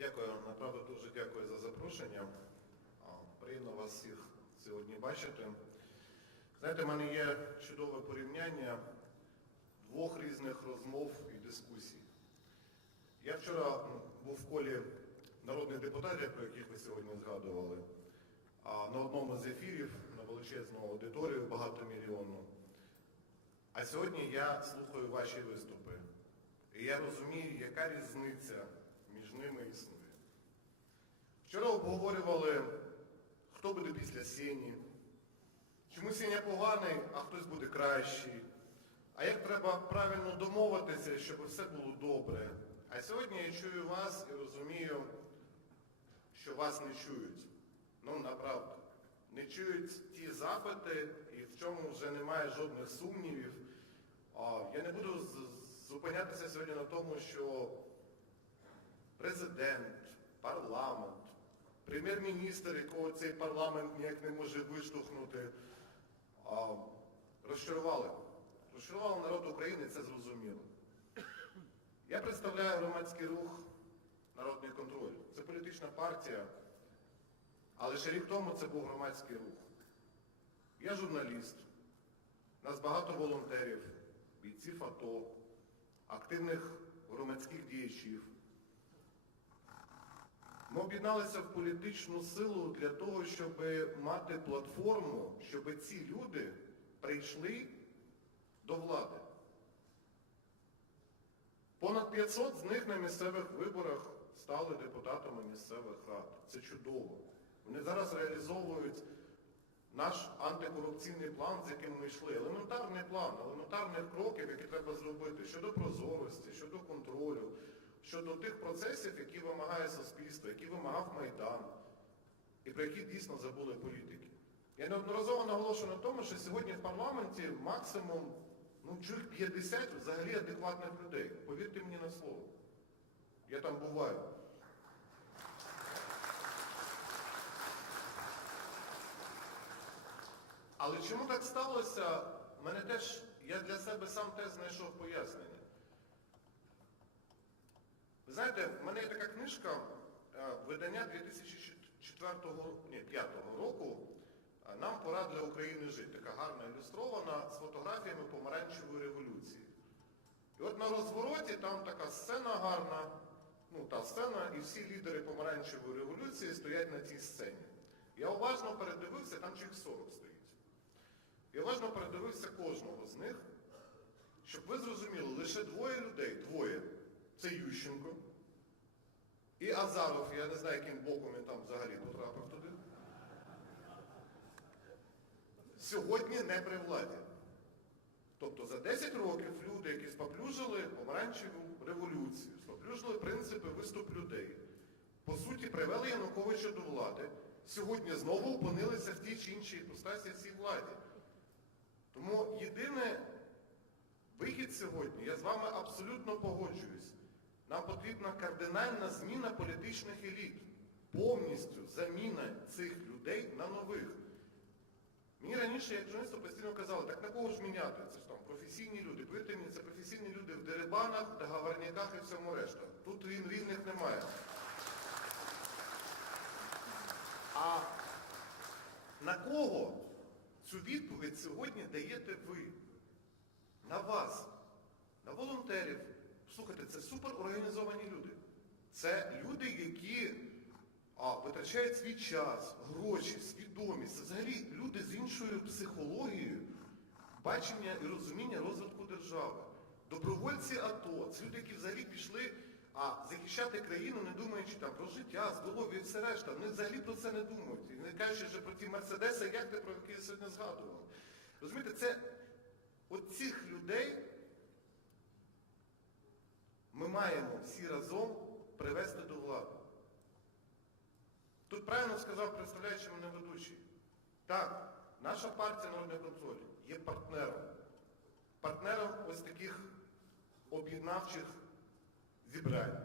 Дякую, направду дуже дякую за запрошення. Приємно вас всіх сьогодні бачити. Знаєте, в мене є чудове порівняння двох різних розмов і дискусій. Я вчора був в колі народних депутатів, про яких ви сьогодні згадували, на одному з ефірів на величезну аудиторію багатомільйонну. А сьогодні я слухаю ваші виступи. І я розумію, яка різниця між ними існує. Вчора обговорювали, хто буде після Сені, чому Сеня поганий, а хтось буде кращий. А як треба правильно домовитися, щоб все було добре. А сьогодні я чую вас і розумію, що вас не чують. Ну, направду. Не чують ті запити, і в чому вже немає жодних сумнівів. Я не буду зупинятися сьогодні на тому, що президент, парламент, прем'єр-міністр, якого цей парламент ніяк не може виштовхнути, розчарували. Розчарували народ України, це зрозуміло. Я представляю громадський рух Народний контроль. Це політична партія, але ще рік тому це був громадський рух. Я журналіст, нас багато волонтерів, бійців АТО, активних громадських діячів. Ми об'єдналися в політичну силу для того, щоб мати платформу, щоб ці люди прийшли до влади. Понад 500 з них на місцевих виборах стали депутатами місцевих рад. Це чудово. Вони зараз реалізовують наш антикорупційний план, з яким ми йшли. Елементарний план, елементарних кроків, які треба зробити щодо прозорості, щодо контролю, щодо тих процесів, які вимагає суспільство, які вимагав Майдан, і про які дійсно забули політики. Я неодноразово наголошую на тому, що сьогодні в парламенті максимум ну, чух 50 взагалі адекватних людей. Повірте мені на слово. Я там буваю. Але чому так сталося? Мене теж, я для себе сам теж знайшов пояснення. Ви знаєте, в мене є така книжка е, видання 2004 ні, 5 року е, Нам пора для України жити. Така гарно ілюстрована з фотографіями помаранчевої революції. І от на розвороті там така сцена гарна, ну та сцена, і всі лідери помаранчевої революції стоять на цій сцені. Я уважно передивився, там чоловік 40 стоїть. Я уважно передивився кожного з них, щоб ви зрозуміли, лише двоє людей, двоє. Це Ющенко і Азаров, я не знаю, яким боком він там взагалі потрапив туди. Сьогодні не при владі. Тобто за 10 років люди, які споплюжили помаранчеву революцію, споплюжили принципи виступ людей, по суті, привели Януковича до влади, сьогодні знову опинилися в тій чи іншій іпостасі цій владі. Тому єдине вихід сьогодні, я з вами абсолютно погоджуюсь. Нам потрібна кардинальна зміна політичних еліт. Повністю заміна цих людей на нових. Мені раніше, як журналісту, постійно казали, так на кого ж міняти? Це ж там професійні люди. Повірте мені, це професійні люди в дерибанах, договорниках і всьому решта. Тут він рівних немає. А на кого цю відповідь сьогодні даєте ви? На вас, на волонтерів. Слухайте, це суперорганізовані люди. Це люди, які а, витрачають свій час, гроші, свідомість. Це взагалі люди з іншою психологією, бачення і розуміння розвитку держави. Добровольці АТО, це люди, які взагалі пішли а, захищати країну, не думаючи там про життя, здоров'я і все решта. Вони взагалі про це не думають. І не кажучи вже про ті мерседеси, як ти про які я сьогодні згадував. Розумієте, це от цих людей ми маємо всі разом привести до влади. Тут правильно сказав представляючи мене ведучий. Так, наша партія Народний контроль є партнером. Партнером ось таких об'єднавчих зібрань,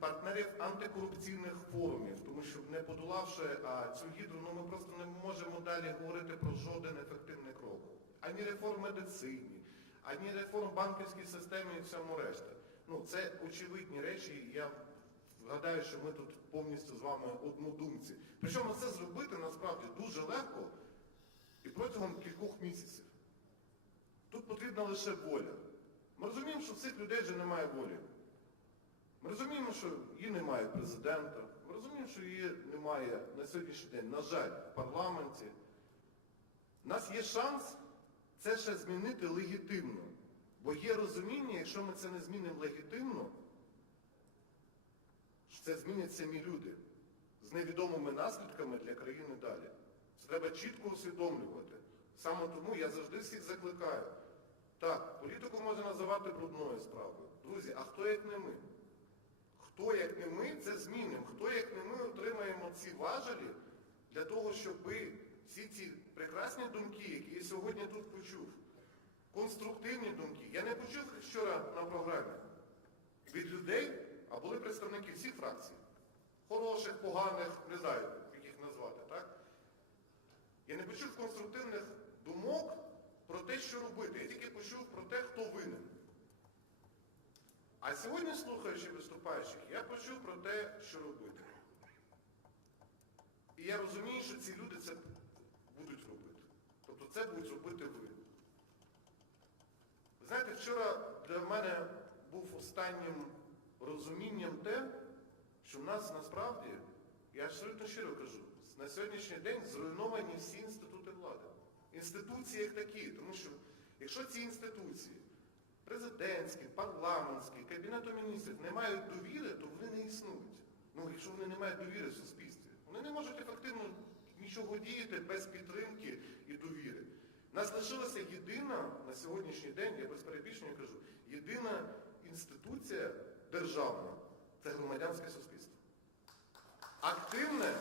партнерів антикорупційних форумів, тому що не подолавши а, цю гідру, ну ми просто не можемо далі говорити про жоден ефективний крок. Ані реформ медицині, ані реформ банківській системі і всьому решта. Ну, це очевидні речі, я Вгадаю, що ми тут повністю з вами однодумці. Причому це зробити насправді дуже легко і протягом кількох місяців. Тут потрібна лише воля. Ми розуміємо, що в цих людей вже немає волі. Ми розуміємо, що її немає президента. Ми розуміємо, що її немає на сьогоднішній день, на жаль, в парламенті. У нас є шанс це ще змінити легітимно. Бо є розуміння, якщо ми це не змінимо легітимно, що це змінять самі люди з невідомими наслідками для країни далі. Це треба чітко усвідомлювати. Саме тому я завжди всіх закликаю. Так, політику можна називати брудною справою. Друзі, а хто як не ми? Хто як не ми це змінимо? Хто як не ми отримаємо ці важелі для того, щоб всі ці прекрасні думки, які я сьогодні тут почув, конструктивні думки, я не почув вчора на програмі від людей, а були представники всіх фракцій. Хороших, поганих, не знаю, як їх назвати, так? Я не почув конструктивних думок про те, що робити. Я тільки почув про те, хто винен. А сьогодні, слухаючи виступаючих, я почув про те, що робити. І я розумію, що ці люди це будуть робити. Тобто це будуть робити ви. Ви знаєте, вчора для мене був останнім розумінням те, що в нас насправді, я абсолютно щиро кажу, на сьогоднішній день зруйновані всі інститути влади. Інституції як такі, тому що якщо ці інституції, президентські, парламентські, Кабінету міністрів не мають довіри, то вони не існують. Ну, якщо вони не мають довіри в суспільстві, вони не можуть ефективно нічого діяти без підтримки і довіри. Нас лишилася єдина на сьогоднішній день, я без перебільшення кажу, єдина інституція державна це громадянське суспільство. Активне,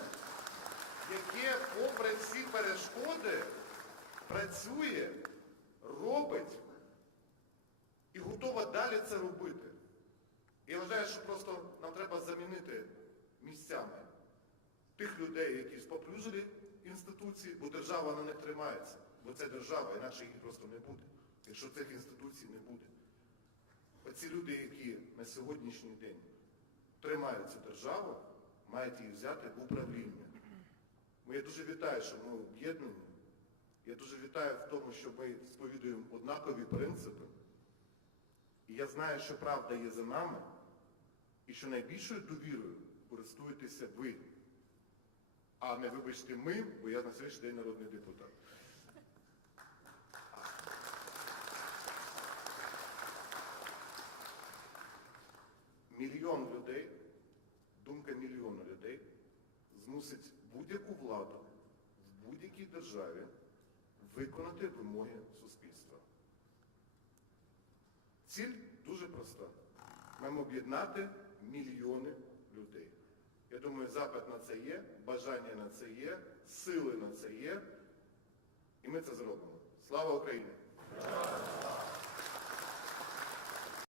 яке, попри всі перешкоди, працює, робить і готова далі це робити. І я вважаю, що просто нам треба замінити місцями тих людей, які споплюжили інституції, бо держава на них тримається. Бо це держава, інакше їх просто не буде, якщо цих інституцій не буде. Оці люди, які на сьогоднішній день тримають цю державу, мають її взяти в управління. Я дуже вітаю, що ми об'єднані. Я дуже вітаю в тому, що ми сповідуємо однакові принципи. І я знаю, що правда є за нами, і що найбільшою довірою користуєтеся ви, а не вибачте ми, бо я на сьогоднішній день народний депутат. Мільйон людей, думка мільйона людей змусить будь-яку владу в будь-якій державі виконати вимоги суспільства. Ціль дуже проста. Маємо об'єднати мільйони людей. Я думаю, запит на це є, бажання на це є, сили на це є. І ми це зробимо. Слава Україні!